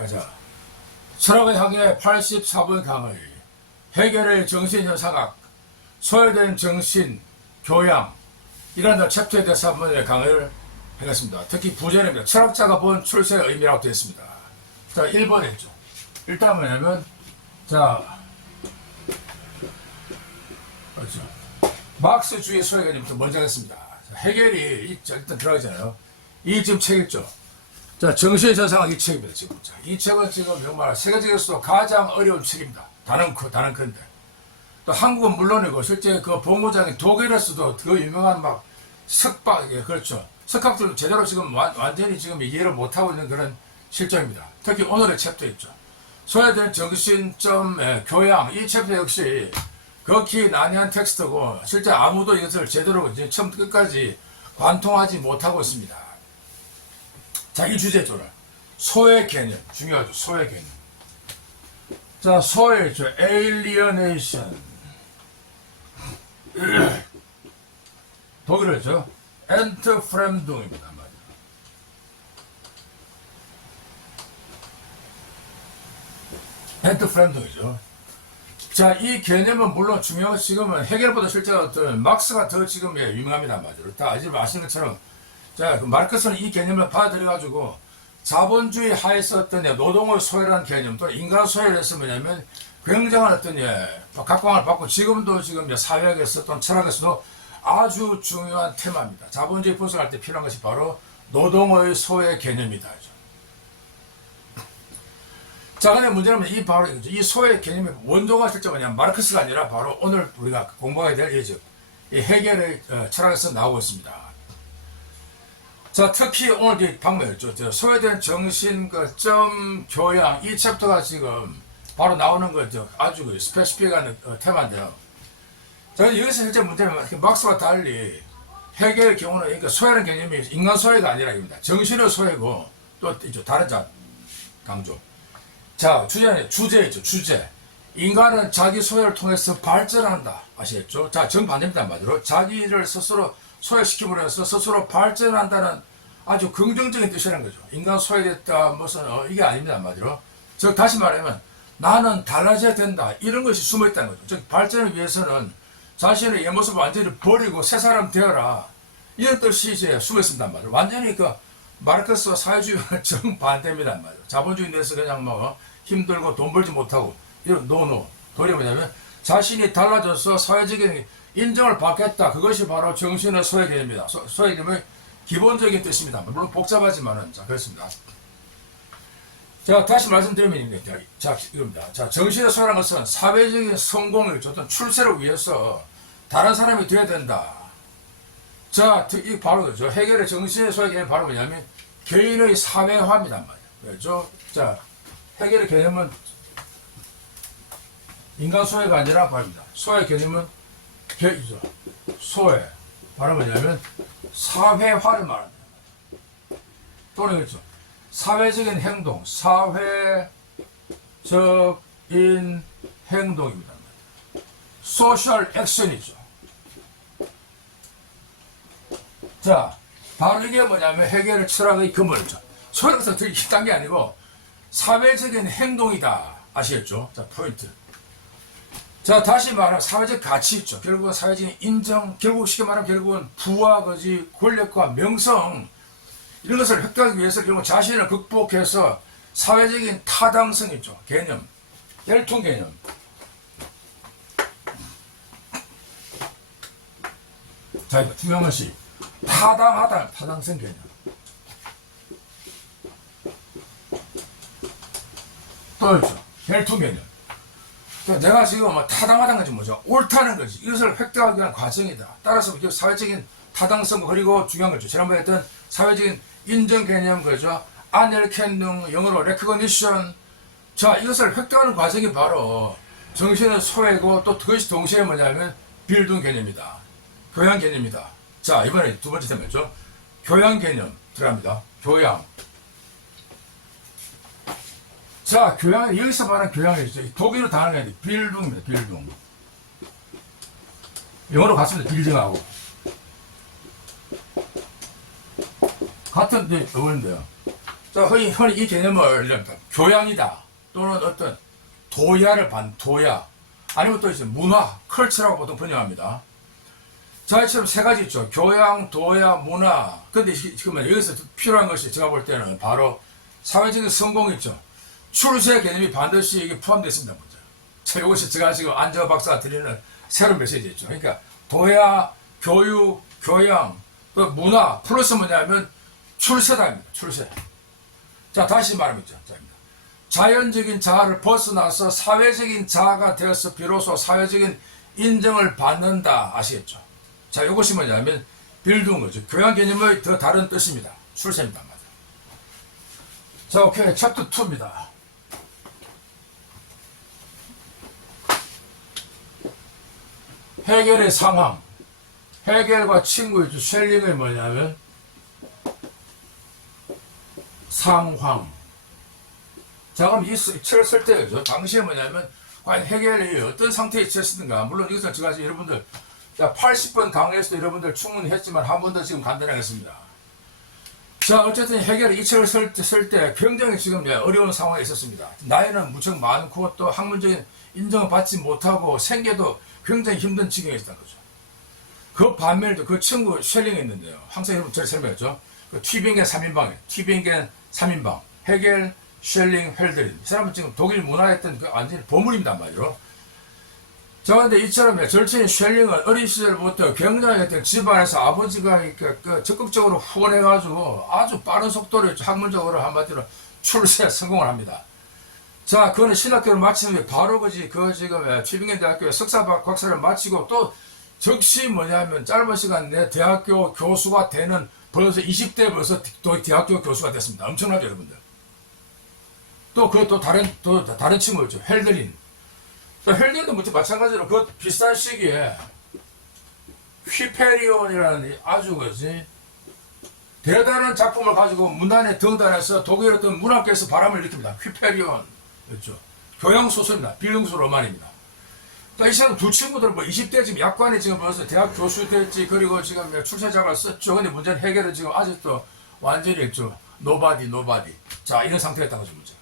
가자. 철학의 향해 84분 강의. 해결의 정신현상학, 소외된 정신, 교양, 이런 챕터에 대해서 한번 강의를 하겠습니다. 특히 부제입니다. 철학자가 본 출세의 의미라고 되어 있습니다. 자, 1번 했죠. 일단 뭐냐면, 자, 그렇죠. 막스주의 소외 개념부터 먼저 하겠습니다. 해결이 일단 들어가잖아요. 이 지금 책 있죠. 자, 정신현상학 이 책입니다. 지금. 자, 이 책은 지금 정말 세계적으로서 가장 어려운 책입니다. 단언컨대. 또 한국은 물론이고 실제 그 본고장인 독일에서도 그 유명한 막 석박, 그렇죠. 석학들도 제대로 지금 완전히 지금 이해를 못하고 있는 그런 실정입니다. 특히 오늘의 챕터 있죠. 소외된 정신점 교양, 이 챕터 역시 극히 난해한 텍스트고 실제 아무도 이것을 제대로 이제 처음부터 끝까지 관통하지 못하고 있습니다. 자, 이 주제죠. 소외 개념. 중요하죠. 소외 개념. 자, 소외죠. alienation. 독일어죠. Entfremdung입니다. Entfremdung이죠. 자, 이 개념은 물론 중요하고 지금은 해결보다 실제 어떤 막스가 더 지금 유명합니다. 맞아요. 다 아시는 것처럼. 자, 그 마르크스는 이 개념을 받아들여가지고 자본주의 하에서 어떤 노동의 소외라는 개념 또는 인간 소외를 해서 뭐냐면 굉장한 어떤 각광을 받고 지금도 지금 사회학에서 또는 철학에서도 아주 중요한 테마입니다. 자본주의 분석할 때 필요한 것이 바로 노동의 소외 개념이다. 자, 근데 문제는 이 소외 개념의 원조가 실제 뭐냐 마르크스가 아니라 바로 오늘 우리가 공부해야 될 이 해결의 철학에서 나오고 있습니다. 자, 특히 오늘 이 방면이죠. 소외된 정신 교양 이 챕터가 지금 바로 나오는 거죠. 아주 스페시픽한 테마인데요. 자, 여기서 실제 문제는 막스와 달리 해결의 경우는 그러니까 소외라는 개념이 인간 소외가 아니라 입니다. 정신의 소외고 또 있죠. 다른 강조. 자, 주제죠. 주제. 인간은 자기 소외를 통해서 발전한다. 아시겠죠? 자, 정반대입니다. 한마디로. 자기를 스스로 소외시킴으로 해서 스스로 발전한다는 아주 긍정적인 뜻이라는 거죠. 인간 소외됐다, 무슨, 이게 아닙니다. 한마디로. 즉, 다시 말하면, 나는 달라져야 된다. 이런 것이 숨어 있다는 거죠. 즉, 발전을 위해서는 자신의 옛 모습을 완전히 버리고 새 사람 되어라. 이런 뜻이 이제 숨어 있습니다. 한마디로. 완전히 마르크스와 사회주의와 정반대입니다. 한마디로. 자본주의 내에서 그냥 힘들고 돈 벌지 못하고, 이런 도리가 뭐냐면, 자신이 달라져서 사회적인 인정을 받겠다. 그것이 바로 정신의 소외 개념입니다. 소외 개념의 기본적인 뜻입니다. 물론 복잡하지만은, 자, 그렇습니다. 자, 다시 말씀드리면, 자, 이겁니다. 자, 정신의 소외라는 것은 사회적인 성공을 어떤 출세를 위해서 다른 사람이 되어야 된다. 자, 이 바로, 해결의 정신의 소외 개념이 바로 뭐냐면, 개인의 사회화입니다. 말이에요. 그렇죠? 자, 해결의 개념은 인간 소외가 아니라 말입니다. 소외 개념은 개이죠. 소외. 바로 뭐냐면 사회화를 말합니다. 또는 그렇죠. 사회적인 행동, 사회적인 행동입니다. 소셜 액션이죠. 자, 바로 이게 뭐냐면 해결의 철학의 근본이죠. 소외에서 되게 깊단 게 아니고 사회적인 행동이다. 아시겠죠? 자, 포인트. 자, 다시 말하면 사회적 가치 있죠. 결국은 사회적인 인정, 결국 쉽게 말하면 결국은 부와 권력과 명성, 이런 것을 획득하기 위해서 결국 자신을 극복해서 사회적인 타당성 있죠. 개념. 혈통 개념. 자, 이거 중요한 것이 타당하다. 타당성 개념. 또 있죠. 혈통 개념. 내가 지금 타당하다는 거지 뭐죠? 옳다는 거지. 이것을 획득하기 위한 과정이다. 따라서 사회적인 타당성 그리고 중요한 거죠. 지난번에 했던 사회적인 인정 개념 그죠? 아넬켄능 영어로 레코그니션. 자, 이것을 획득하는 과정이 바로 정신의 소외고 또 그것이 동시에 뭐냐면 빌딩 개념이다. 교양 개념이다. 자, 이번에 두 번째 테마죠. 교양 개념 들어갑니다. 교양. 자, 교양, 여기서 말하는 교양이죠. 독일어 단어가 빌딩입니다. 빌딩. 영어로 같습니다. 빌딩하고. 같은 어원인데요. 자, 흔히 이 개념을 교양이다 또는 어떤 도야를 도야 아니면 또 이제 문화, 컬처라고 보통 번역합니다. 자, 이처럼 세 가지 있죠. 교양, 도야, 문화. 근데 지금 여기서 필요한 것이 제가 볼 때는 바로 사회적인 성공 있죠. 출세 개념이 반드시 이게 포함되어 있습니다. 먼저. 자, 이것이 제가 지금 안정환 박사가 드리는 새로운 메시지였죠. 그러니까 도야, 교육, 교양, 또 문화, 플러스 뭐냐면 출세다입니다. 출세. 자, 다시 말하면죠. 자연적인 자아를 벗어나서 사회적인 자아가 되어서 비로소 사회적인 인정을 받는다. 아시겠죠? 자, 이것이 뭐냐면 빌드인 거죠. 교양 개념의 더 다른 뜻입니다. 출세입니다. 자, 오케이. 챕터 2입니다. 헤겔의 상황. 헤겔과 친구이죠. 쉘링의 뭐냐면 상황. 자, 그럼 이 책을 쓸 때죠. 당시에 뭐냐면 과연 헤겔이 어떤 상태에 처했는가. 물론 이것은 제가 지금 여러분들 80번 강의에서도 여러분들 충분히 했지만 한 번 더 지금 간단히 하겠습니다. 자, 어쨌든 헤겔이 이 책을 쓸 때 굉장히 지금 어려운 상황에 있었습니다. 나이는 무척 많고 또 학문적인 인정을 받지 못하고 생계도 굉장히 힘든 지경에 있었던 거죠. 그 반면에도 그 친구 쉘링이 있는데요. 항상 여러분 제가 설명했죠. 그 튜빙겐 3인방이에요. 튜빙겐 3인방. 헤겔, 쉘링, 헬드린. 이 사람은 지금 독일 문화에 했던 그 완전히 보물입니다, 말이죠. 자, 근데 이처럼 절친인 쉘링은 어린 시절부터 굉장히 어떤 집안에서 아버지가 그 적극적으로 후원해가지고 아주 빠른 속도로 학문적으로 한마디로 출세에 성공을 합니다. 자, 그거는 신학교를 마친 후에 바로 그 지금 튜빙겐 대학교에 석사 박사를 마치고 또 즉시 뭐냐면 짧은 시간 내 대학교 교수가 되는 벌써 20대 벌써 또 대학교 교수가 됐습니다. 엄청나죠, 여러분들. 또 다른 친구였죠. 헬드린. 헬드린도 뭐 마찬가지로 그 비슷한 시기에 휘페리온이라는 아주 대단한 작품을 가지고 문단에 등단해서 독일 어떤 문학계에서 바람을 일으킵니다. 휘페리온이었죠. 교양소설입니다. 빌릉스 로만입니다. 이 사람 두 친구들은 뭐 20대 지금 약관에 지금 벌써 대학 교수 됐지, 그리고 지금 출세작을 썼죠. 근데 문제는 해결은 지금 아직도 완전히 있죠. 노바디. 자, 이런 상태였다는 거죠, 문제.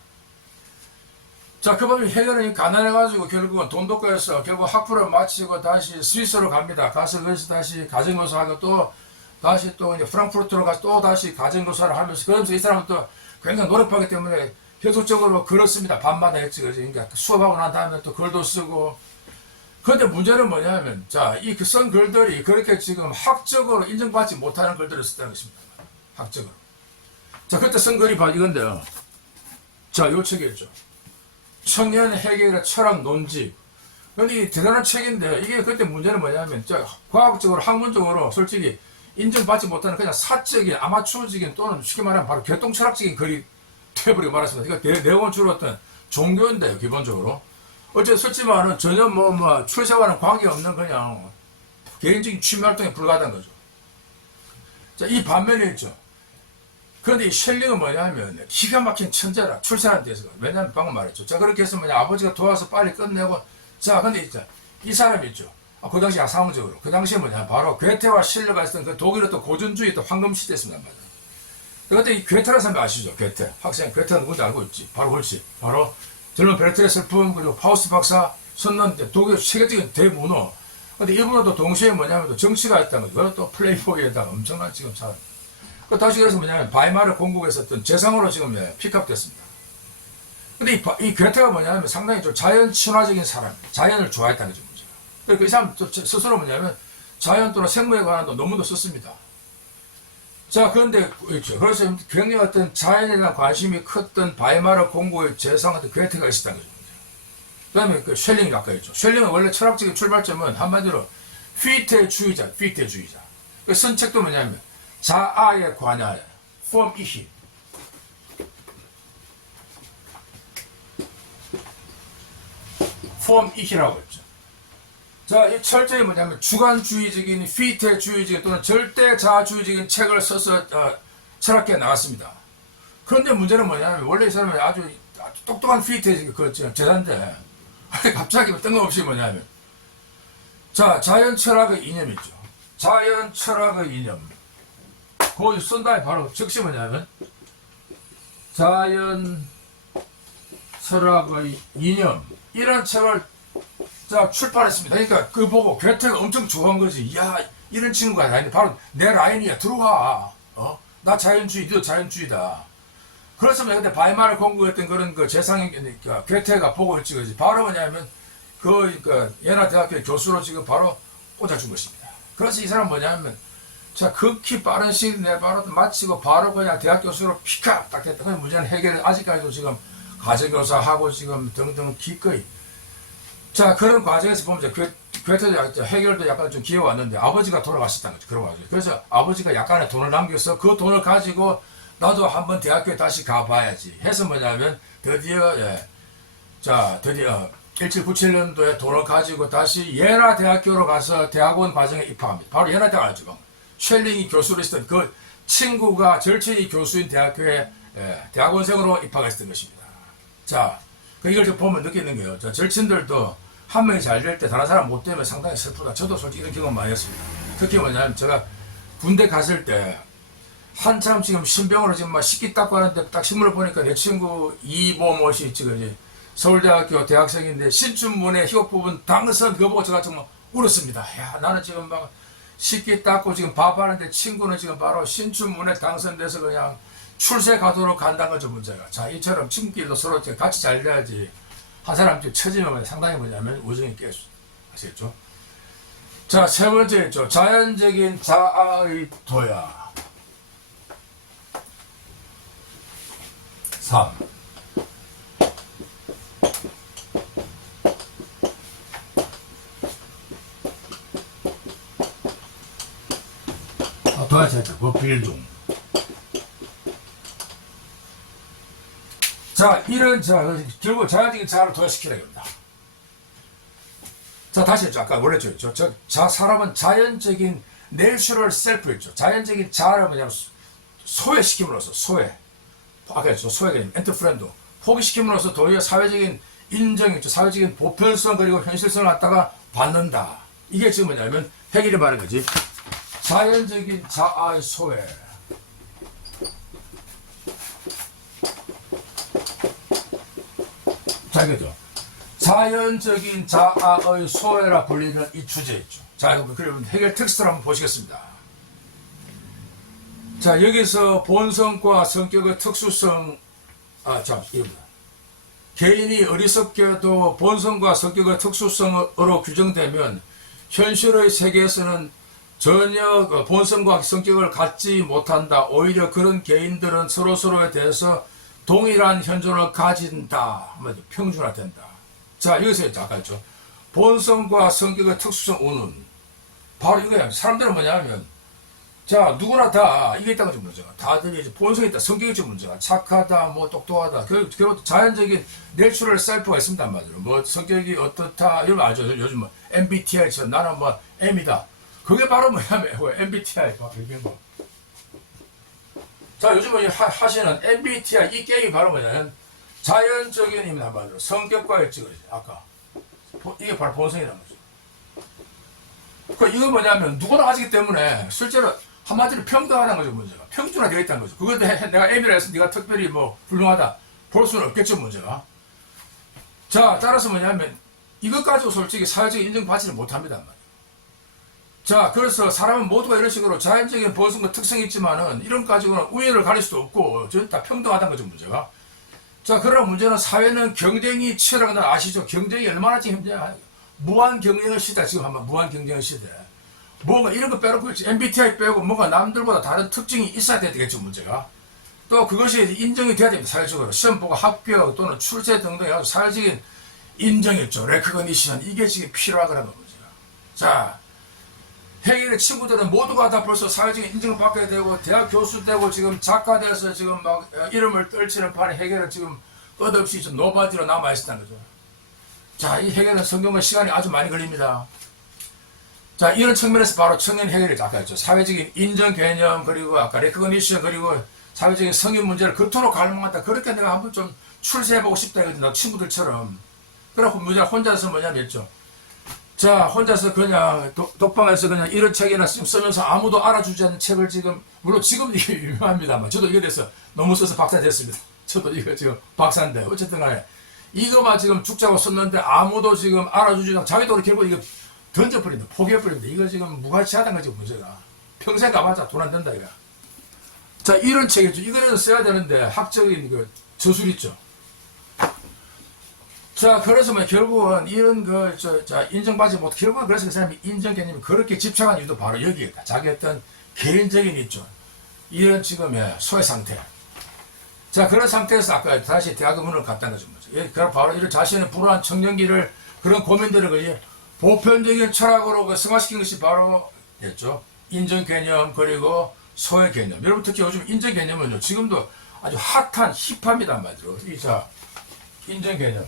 자, 그 밤에 해결은 가난해가지고 결국은 돈도 꺼여서 결국 학부를 마치고 다시 스위스로 갑니다. 가서 거기서 다시 가정교사하고 또 다시 또 이제 프랑크푸르트로 가서 또 다시 가정교사를 하면서 그러면서 이 사람은 또 굉장히 노력하기 때문에 계속적으로 글을 씁니다. 밤마다 했지. 그러니까 수업하고 난 다음에 또 글도 쓰고. 그런데 문제는 뭐냐면, 자, 이 쓴 글들이 그렇게 지금 학적으로 인정받지 못하는 글들을 썼다는 것입니다. 학적으로. 자, 그때 쓴 글이 바로 이건데요. 자, 요 책이었죠. 청년 해결의 철학 논지. 근데 이 대단한 책인데, 이게 그때 문제는 뭐냐면, 자, 과학적으로, 학문적으로 솔직히 인정받지 못하는 그냥 사적인, 아마추어적인 또는 쉽게 말하면 바로 교통철학적인 글이 되어버리고 말았습니다. 그러니까 내용은 주로 어떤 종교인데요, 기본적으로. 어쨌든 썼지만은 전혀 출세와는 관계없는 그냥 개인적인 취미활동에 불과하다는 거죠. 자, 이 반면에 있죠. 그런데 이 쉘링은 뭐냐면 기가 막힌 천재라, 출세하는 데서. 왜냐면 방금 말했죠. 자, 그렇게 해서 아버지가 도와서 빨리 끝내고. 자, 근데 있죠. 이 사람이 있죠. 그 당시 상황적으로. 그 당시에 바로 괴테와 실레가 있었던 그 독일의 또 고전주의 또 황금시대였습니다. 그때 이 괴테라는 사람이 아시죠? 괴테. 학생, 괴테는 누군지 알고 있지. 바로 그렇지. 바로 젊은 베르트의 슬픔, 그리고 파우스트 박사, 선론, 독일 세계적인 대문호. 근데 이분도 동시에 또 정치가 있다는 거죠. 또 플레이보이에다가 엄청난 지금 사람. 그 다시 그래서 바이마르 공국에서 어떤 재상으로 지금 픽업됐습니다. 근데 이 괴테가 상당히 좀 자연 친화적인 사람, 자연을 좋아했다는 거죠. 그러니까 이 사람 스스로 자연 또는 생물에 관한 논문도 썼습니다. 자, 그런데 있죠. 그래서 굉장히 어떤 자연에 대한 관심이 컸던 바이마르 공국의 재상한테 괴테가 있었다는 거죠. 그 다음에 그 쉘링이 아까 있죠. 쉘링은 원래 철학적인 출발점은 한마디로 피테주의자. 그 쓴 책도 자아의 관여에 폼 이히. 폼 이히라고 했죠. 자, 이 철저히 주관주의적인, 피테주의적인 또는 절대자아주의적인 책을 써서 철학계에 나왔습니다. 그런데 문제는 원래 이 사람이 아주 똑똑한 피테주의 제자인데 갑자기 뜬금없이 자, 자연 철학의 이념이 있죠. 자연 철학의 이념. 거기 쓴 다음에 바로 즉시 자연 철학의 이념 이런 책을 자 출판했습니다. 그러니까 그 보고 괴테가 엄청 좋아한 거지. 야 이런 친구가 아니 바로 내 라인이야. 들어와. 나 자연주의, 너도 자연주의다. 그래서 근데 바이마르 공부했던 그런 그 재상인 그러니까 괴테가 보고 있지 그지. 바로 뭐냐면 그러니까 예나 대학교 교수로 지금 바로 꽂아준 것입니다. 그래서 이 사람 뭐냐면 자 극히 빠른 시일 내에 바로 마치고 바로 그냥 대학 교수로 피카 딱 됐다. 그냥 문제는 해결 아직까지도 지금 가정교사하고 지금 등등 기꺼이 자 그런 과정에서 보면 이제 괴테도 해결도 약간 좀 기어왔는데 아버지가 돌아가셨다는 거죠. 그런 과정. 그래서 아버지가 약간의 돈을 남겨서 그 돈을 가지고 나도 한번 대학교에 다시 가봐야지 해서 뭐냐면 드디어 드디어 1797년도에 돈을 가지고 다시 예나 대학교로 가서 대학원 과정에 입학합니다. 바로 예나 대학 알죠? 쉘링이 교수로 있었던 그 친구가 절친이 교수인 대학교에 대학원생으로 입학했던 것입니다. 자, 이걸 좀 보면 느끼는 거예요. 절친들도 한 명이 잘 될 때 다른 사람 못 되면 상당히 슬프다. 저도 솔직히 이런 경험 많이 했습니다. 특히 뭐냐면 제가 군대 갔을 때 한참 지금 신병으로 지금 막 식기 닦고 하는데 딱 신문을 보니까 내 친구 이보모씨 지금 서울대학교 대학생인데 신춘문예 희곡 부분 당선 그거 보고 제가 정말 울었습니다. 야 나는 지금 막 식기 닦고 지금 밥하는데 친구는 지금 바로 신춘문예 당선돼서 그냥 출세 가도록 간다는 거죠 문제가. 자 이처럼 친구끼리도 서로 같이 잘 돼야지 한 사람 처지면 상당히 뭐냐면 우정이 깨 아시겠죠? 자 세 번째 있죠. 자연적인 자아의 도야. 3. 도야체자 법빌둥. 자 이런 결국 자연적인 자아를 도야시키라 이겁니다. 자 다시 했죠. 아까 원래 했죠. 사람은 자연적인 내추럴 셀프였죠. 자연적인 자아를 뭐냐면 소외시킴으로써 소외. 아까 했죠. 소외가 엔터프렌드 포기시킴으로써 도리어 사회적인 인정 있죠. 사회적인 보편성 그리고 현실성을 갖다가 받는다. 이게 지금 뭐냐면 해결이 말하는 거지. 자연적인 자아의 소외. 자 이거죠. 자연적인 자아의 소외라 불리는 이 주제 있죠. 자 그러면 해결 텍스트를 한번 보시겠습니다. 자 여기서 본성과 성격의 특수성 이겁니다. 개인이 어리석게도 본성과 성격의 특수성으로 규정되면 현실의 세계에서는 전혀 본성과 성격을 갖지 못한다. 오히려 그런 개인들은 서로서로에 대해서 동일한 현존을 가진다. 평준화된다. 자 여기서 아까 했죠. 본성과 성격의 특수성 우는 바로 이거야. 사람들은 뭐냐면 자 누구나 다 이게 있다는 건 문제가. 다들 이제 본성이 있다. 성격이 좀 문제가. 착하다, 뭐 똑똑하다. 결국 자연적인 내추럴 셀프가 있습니다. 말이죠. 뭐 성격이 어떻다 이런 거 알죠. 요즘 뭐 MBTI처럼 나는 뭐 M이다. 그게 바로 뭐냐면 MBTI 이런 거. 자 요즘은 하시는 MBTI 이 게임이 바로 뭐냐면 자연적인 힘이 말이죠. 성격과 일치거지. 아까 이게 바로 본성이라는 거죠. 이거 뭐냐면 누구나 가지기 때문에 실제로 한마디로 평등하다는 거죠 문제가. 평준화되어 있다는 거죠. 그것도 내가 M이라 해서 네가 특별히 뭐 훌륭하다 볼 수는 없겠죠 문제가. 자 따라서 뭐냐면 이것 가지고 솔직히 사회적인 인정받지는 못합니다 말이에요. 자 그래서 사람은 모두가 이런 식으로 자연적인 본성과 특성이 있지만은 이런 거 가지고는 우연을 가릴 수도 없고 전 다 평등하다는 거죠 문제가. 자 그러나 문제는 사회는 경쟁이 치열한 건 아시죠? 경쟁이 얼마나 지금 힘드냐. 무한 경쟁의 시대 지금 한번 무한 경쟁의 시대. 뭔가 이런 거 빼놓고 MBTI 빼고 뭔가 남들보다 다른 특징이 있어야 되겠죠 문제가. 또 그것이 인정이 돼야 됩니다 사회적으로. 시험 보고 합격 또는 출세 등등의 아주 사회적인 인정이죠. 레커그니션 이게 지금 필요하거라는 문제가. 자 해결의 친구들은 모두가 다 벌써 사회적인 인정을 받게 되고 대학 교수 되고 지금 작가 돼서 지금 막 이름을 떨치는 판에 해결은 지금 끝없이 좀 노바디로 남아있었다는 거죠. 자 이 해결은 성경은 시간이 아주 많이 걸립니다. 자 이런 측면에서 바로 청년 해결이 아까 했죠. 사회적인 인정 개념 그리고 아까 레커그니션 그리고 사회적인 성인 문제를 그토록 갈망한다. 그렇게 내가 한번 좀 출세해보고 싶다 이거든요. 친구들처럼. 그래갖고 문제가 혼자서 뭐냐면 했죠. 자 혼자서 그냥 독방에서 그냥 이런 책이나 쓰면서 아무도 알아주지 않는 책을 지금 물론 지금도 이게 유명합니다만 저도 이게 돼서 너무 써서 박사 됐습니다. 저도 이거 지금 박사인데 어쨌든 간에 이거만 지금 죽자고 썼는데 아무도 지금 알아주지 않고 자기도 결국 이거 던져버린다, 포기해버린다. 이거 지금 무가치하다는 거지 문제가. 평생 가봤자 돈 안 된다 이거. 자, 이런 책이죠. 이거는 써야 되는데 학적인 그 저술 있죠. 자, 그래서 뭐 결국은 이런 인정받지 못, 결국은 그래서 그 사람이 인정 개념이 그렇게 집착한 이유도 바로 여기에다. 자기 어떤 개인적인 있죠. 이런 지금의 소외 상태. 자, 그런 상태에서 아까 다시 대학의 문을 갔다는 거죠. 그 바로 이런 자신의 불우한 청년기를 그런 고민들을 거지 보편적인 철학으로 그 승화시킨 것이 바로 됐죠. 인정 개념 그리고 소외 개념. 여러분 특히 요즘 인정 개념은요 지금도 아주 핫한 힙합니다 한마디로. 자, 인정 개념.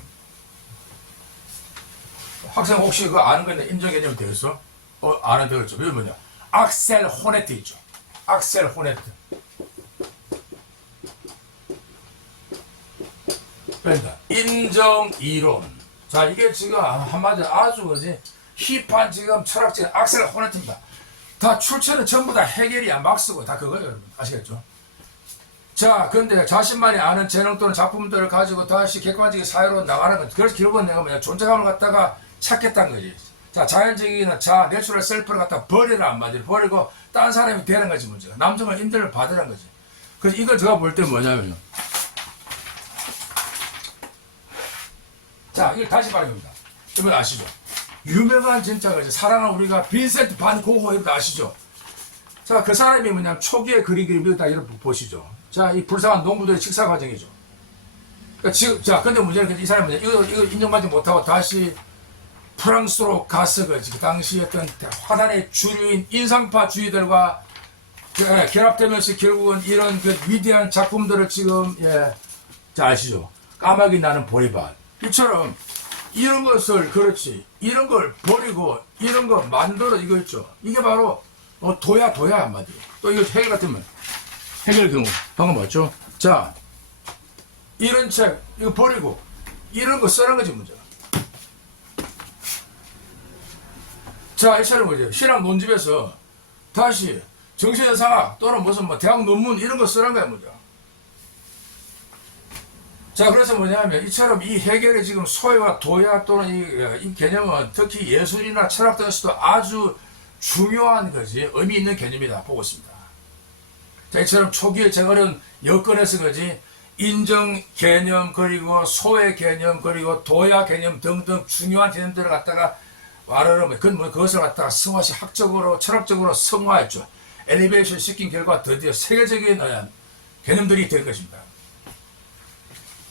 학생 혹시 그거 아는 건데 인정 개념 되겠어? 아는 되겠죠. 이게 뭐냐? 악셀 호네트 있죠. 악셀 호네트. 그러니까 인정 이론. 자, 이게 지금 한마디로 아주 그지 힙한 지금 철학적인 악셀 호네트입니다. 다 출처는 전부 다 해결이야. 막쓰고 다 그거예요, 여러분. 아시겠죠? 자, 근데 자신만이 아는 재능 또는 작품들을 가지고 다시 객관적인 사회로 나가는 것. 그래서 결국은 내가 뭐냐, 존재감을 갖다가 찾겠다는 거지. 자, 자연적인 내추럴 셀프를 갖다가 버리라 한마디로 버리고 딴 사람이 되는 거지 문제가. 남성을 인들을 받으라는 거지. 그래서 이걸 제가 볼 때 뭐냐면요. 자, 이걸 다시 말합니다. 여러분 아시죠? 유명한 진짜 그지 사랑은 우리가 빈센트 반 고흐 이런 거 아시죠? 자, 그 사람이 뭐냐면 초기에 그린 그림이 다 이런 보시죠. 자, 이 불쌍한 농부들의 식사 과정이죠. 그러니까 지금 자, 근데 문제는 이 사람이 이거 인정받지 못하고 다시 프랑스로 가서 그 당시 어떤 화단의 주류인 인상파주의들과 결합되면서 결국은 이런 그 위대한 작품들을 지금 자 아시죠? 까마귀 나는 보리밭 이처럼 이런 것을 그렇지 이런 걸 버리고 이런 거 만들어 이거 있죠. 이게 바로 도야 한마디로. 또 이거 해결 같으면 해결 경우 방금 봤죠? 자, 이런 책 이거 버리고 이런 거 쓰라는 거지 문제가. 자, 이 차는 뭐죠? 신학 논집에서 다시 정신의사학 또는 무슨 뭐 대학 논문 이런 거 쓰라는 거야 문제가. 자, 그래서 뭐냐면 이처럼 이 해결의 지금 소외와 도야 또는 이 개념은 특히 예술이나 철학 등에서도 아주 중요한 거지 의미 있는 개념이다 보고 있습니다. 자, 이처럼 초기에 제가 어려운 여건에서 거지 인정 개념 그리고 소외 개념 그리고 도야 개념 등등 중요한 개념들을 갖다가 말하면 그것을 갖다가 승화시 학적으로 철학적으로 승화했죠. 엘리베이션 시킨 결과 드디어 세계적인 개념들이 될 것입니다.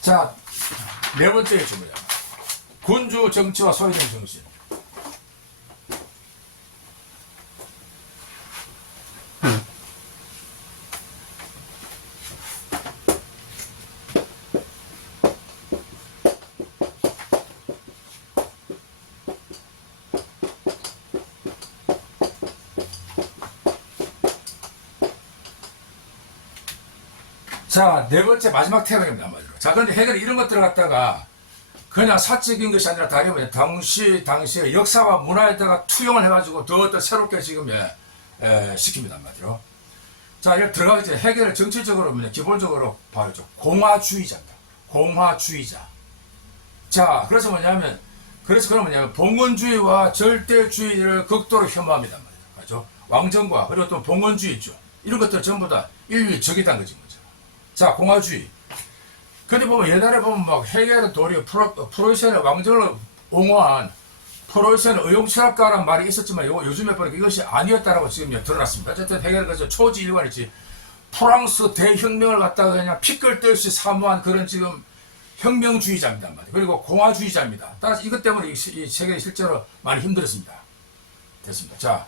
자, 네 번째 주입니다. 군주 정치와 소외된 정신. 자, 네 번째 마지막 태양입니다. 한마디로. 자, 그런데 해결이 이런 것들을 갖다가 그냥 사적인 것이 아니라 다르면 당시의 역사와 문화에다가 투영을 해가지고 더 새롭게 지금 시킵니다. 한마디로. 자, 이렇게 들어가기 전에 해결을 정치적으로 기본적으로 바로 공화주의자입니다. 공화주의자. 자, 그래서 뭐냐면 봉건주의와 절대주의를 극도로 혐오합니다. 그렇죠? 왕정과 그리고 또 봉건주의 있죠. 이런 것들 전부 다 인류의 적이다는 거지. 자, 공화주의. 근데 보면 옛날에 보면 막 해결의 도리, 프로이센의 왕정을 옹호한 프로이센의 의용철학가라는 말이 있었지만 요즘에 보니까 이것이 아니었다라고 지금 드러났습니다. 어쨌든 해결은 그래서 초지 일관이지 프랑스 대혁명을 갖다가 그냥 피끌듯이 사모한 그런 지금 혁명주의자입니다. 그리고 공화주의자입니다. 따라서 이것 때문에 이 세계에 실제로 많이 힘들었습니다. 됐습니다. 자,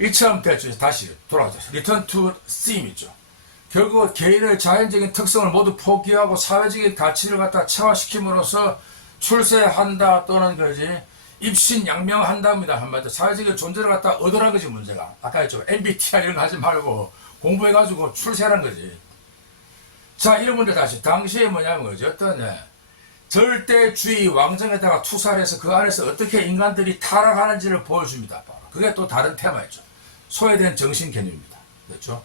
이처럼 됐죠. 다시 돌아가죠. 리턴 투 theme 있죠. 결국 개인의 자연적인 특성을 모두 포기하고 사회적인 가치를 갖다 체화시킴으로써 출세한다 또는 그지 입신양명한답니다. 한마디로 사회적인 존재를 갖다 얻으라는 거지 문제가. 아까 했죠. MBTI 이런 거 하지 말고 공부해가지고 출세하는 거지. 자, 이런 문제 다시 당시에 뭐냐면 거죠. 어떤 절대주의 왕정에다가 투사를 해서 그 안에서 어떻게 인간들이 타락하는지를 보여줍니다. 그게 또 다른 테마였죠. 소외된 정신 개념입니다. 그렇죠?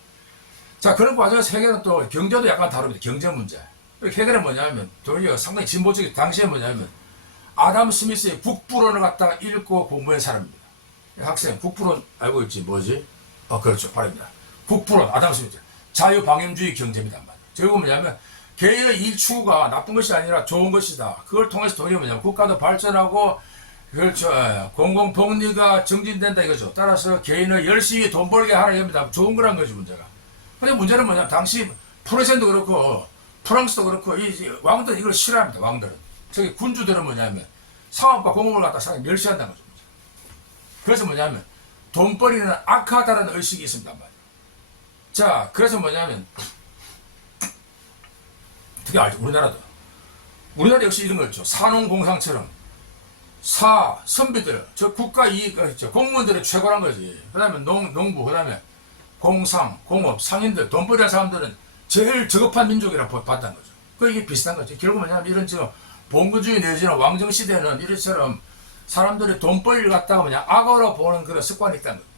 자, 그런 과정에서 세계는 또 경제도 약간 다릅니다. 경제 문제. 해결은 뭐냐면 도리어 상당히 진보적인 당시에 뭐냐면 아담 스미스의 국부론을 갖다가 읽고 공부한 사람입니다. 학생 국부론 알고 있지 뭐지? 그렇죠 바로입니다. 국부론 아담 스미스 자유방임주의 경제입니다. 결국 뭐냐면 개인의 이익 추구가 나쁜 것이 아니라 좋은 것이다. 그걸 통해서 도리어 뭐냐면 국가도 발전하고 그렇죠. 공공복리가 정진된다 이거죠. 따라서 개인을 열심히 돈 벌게 하라 합니다. 좋은 거란 거지 문제가. 근데 문제는 뭐냐면 당시 프로이센도 그렇고 프랑스도 그렇고 이 왕들은 이걸 싫어합니다. 왕들은. 저기 군주들은 뭐냐면 상업과 공업을 갖다 상당히 멸시한다는 거죠. 그래서 뭐냐면 돈벌이는 악하다는 의식이 있습니다. 자, 그래서 뭐냐면 어떻게 알죠? 우리나라 역시 이런 거죠. 산업공상처럼 선비들, 저 국가 이익, 공무원들의 최고란 거지. 그 다음에 농부, 그 다음에 공상, 공업, 상인들, 돈벌이한 사람들은 제일 저급한 민족이라고 봤다는 거죠. 이게 비슷한 거죠. 결국 뭐냐면 이런 봉건주의 내지는 왕정시대는 이처럼 사람들이 돈벌이를 갖다가 그냥 악어로 보는 그런 습관이 있다는 거죠.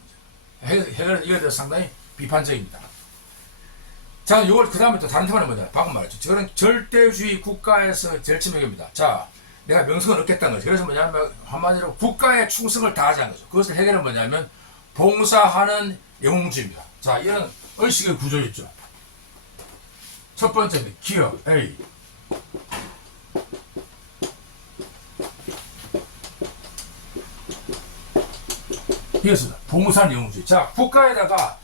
해결, 이거에 대해서 상당히 비판적입니다. 자, 요걸 그 다음에 또 다른 테마는 뭐냐? 방금 말했죠. 저는 절대주의 국가에서 제일 치명입니다. 자, 내가 명성을 얻겠다는 거죠. 그래서 뭐냐면 한마디로 국가의 충성을 다하자는 거죠. 그것을 해결은 뭐냐면 봉사하는 영웅주의입니다. 자, 이런 의식의 구조 있죠. 첫 번째는 기업 A. 이것은 봉사하는 영웅주의. 자, 국가에다가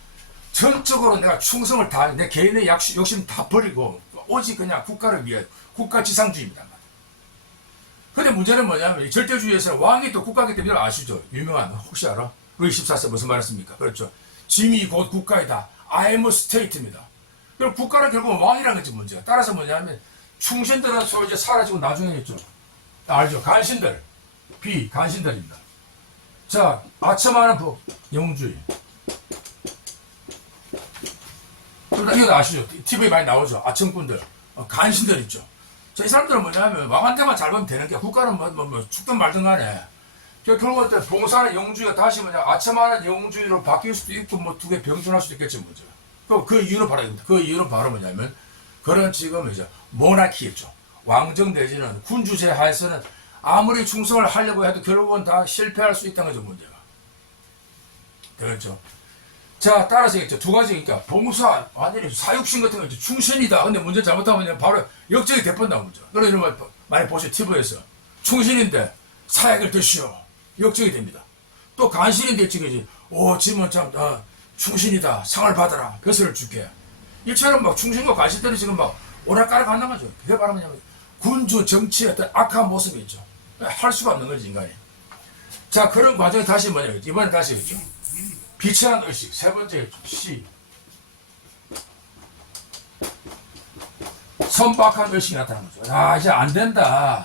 전적으로 내가 충성을 다하는 내 개인의 욕심 다 버리고 오직 그냥 국가를 위해 국가지상주의입니다. 근데 문제는 뭐냐면 이 절대주의에서 왕이 또 국가이기 때문에 아시죠? 유명한 혹시 알아? 루이 14세 무슨 말했습니까? 그렇죠. 짐이 곧 국가이다. I am a state입니다. 그럼 국가는 결국은 왕이라는 거지 문제가. 따라서 뭐냐면 충신들은 이제 사라지고 나중에 있죠. 알죠? 간신들. B 간신들입니다. 자, 아첨하는 법 영웅주의. 이거 아시죠? TV에 많이 나오죠. 아첨꾼들, 간신들 있죠. 자, 이 사람들은 뭐냐면 왕한테만 잘 보면 되는 게 국가는 죽든 말든 간에 결국 봉사하는 영웅주의가 다시 아첨하는 영웅주의로 바뀔 수도 있고 두 개 병존할 수도 있겠지 뭐죠. 그 이유는 바로 이겁니다. 그 이유는 바로 뭐냐면 그런 지금 이제 모나키죠. 왕정 내지는 군주제 하에서는 아무리 충성을 하려고 해도 결국은 다 실패할 수 있다는 거죠 문제가. 그렇죠. 자, 따라서 있죠. 두 가지니까 봉사, 완전히 사육신 같은 거 있죠. 충신이다. 근데 문제 잘못하면 바로 역적이 대펀다는 거죠. 그런 이런 말 많이 보시죠. TV에서. 충신인데 사약을 드시오. 역적이 됩니다. 또 간신인데 지금 지금은 참 충신이다. 상을 받아라. 벼슬을 줄게. 이처럼 충신과 간신들이 지금 오락가락 한단 말이죠. 그게 바로 뭐냐면 군주 정치의 어떤 악한 모습이 있죠. 할 수가 없는 거지 인간이. 자, 그런 과정이 다시 이번에 다시 있죠. 비천한 의식. 세 번째 C. 선박한 의식이 나타나는 거죠. 이제 안 된다.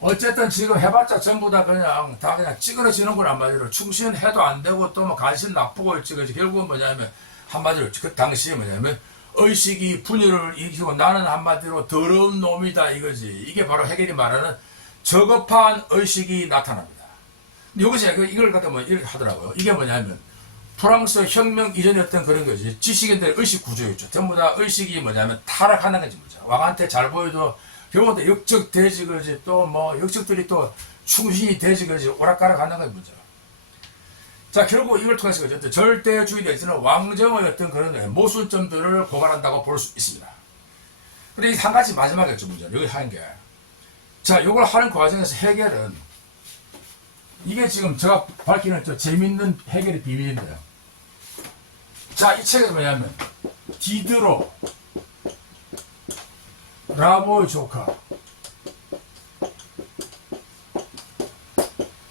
어쨌든 지금 해봤자 전부 다 그냥 찌그러지는 걸 한마디로 충신해도 안 되고 또 간신 나쁘고 있지. 결국은 뭐냐면 한마디로 그 당시에 뭐냐면 의식이 분열을 일으키고 나는 한마디로 더러운 놈이다 이거지. 이게 바로 해겔이 말하는 저급한 의식이 나타납니다. 이것이 이걸 갖다 이렇게 하더라고요. 이게 뭐냐면 프랑스 혁명 이전이었던 그런 거지. 지식인들의 의식 구조였죠. 전부 다 의식이 뭐냐면 타락하는 거지. 왕한테 잘 보여도 결국은 역적 되지 거지. 또 역적들이 또 충신이 되지 거지. 오락가락 하는 거지 문제가. 자, 결국 이걸 통해서 그죠. 절대주의 내지는 왕정의 어떤 그런 모순점들을 고발한다고 볼 수 있습니다. 그런데 한 가지 마지막이었죠 문제. 여기 하는 게. 자, 이걸 하는 과정에서 해결은 이게 지금 제가 밝히는 재밌는 해결의 비밀인데요. 자, 이 책은 뭐냐면 디드로 라모의 조카.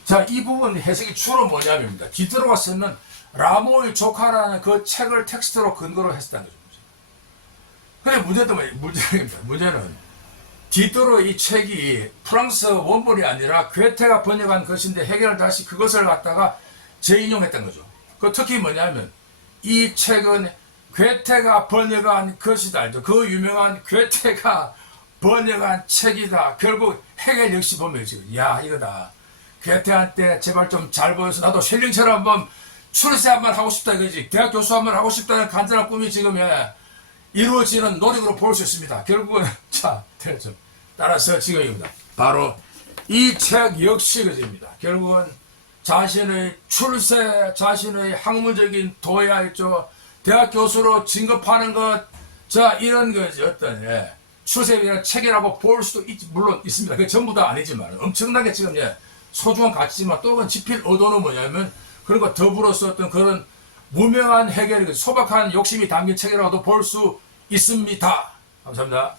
자, 이 부분 해석이 주로 뭐냐면입니다. 디드로가 쓰는 라모의 조카라는 그 책을 텍스트로 근거로 했다는 거죠. 근데 문제는 디드로 이 책이 프랑스 원본이 아니라 괴테가 번역한 것인데 해결을 다시 그것을 갖다가 재인용했다는 거죠. 특히 뭐냐면 이 책은 괴테가 번역한 것이다. 알죠? 그 유명한 괴테가 번역한 책이다. 결국 해겔 역시 보면 지금 이거다. 괴테한테 제발 좀 잘 보여서 나도 쉘링처럼 한번 출세 한번 하고 싶다 이거지. 대학 교수 한번 하고 싶다는 간절한 꿈이 지금 이루어지는 노력으로 볼 수 있습니다. 결국은 자 됐죠. 따라서 지금입니다. 바로 이 책 역시 그입니다. 결국은 자신의 출세, 자신의 학문적인 도야있죠. 대학 교수로 진급하는 것, 자 이런 것이 어떤 출세에 대한 책이라고 볼 수도 물론 있습니다. 그 전부 다 아니지만 엄청나게 지금 소중한 가치지만 또 그건 지필 의도는 뭐냐면 그런 거 더불어서 어떤 그런 무명한 해결, 소박한 욕심이 담긴 책이라고도 볼 수 있습니다. 감사합니다.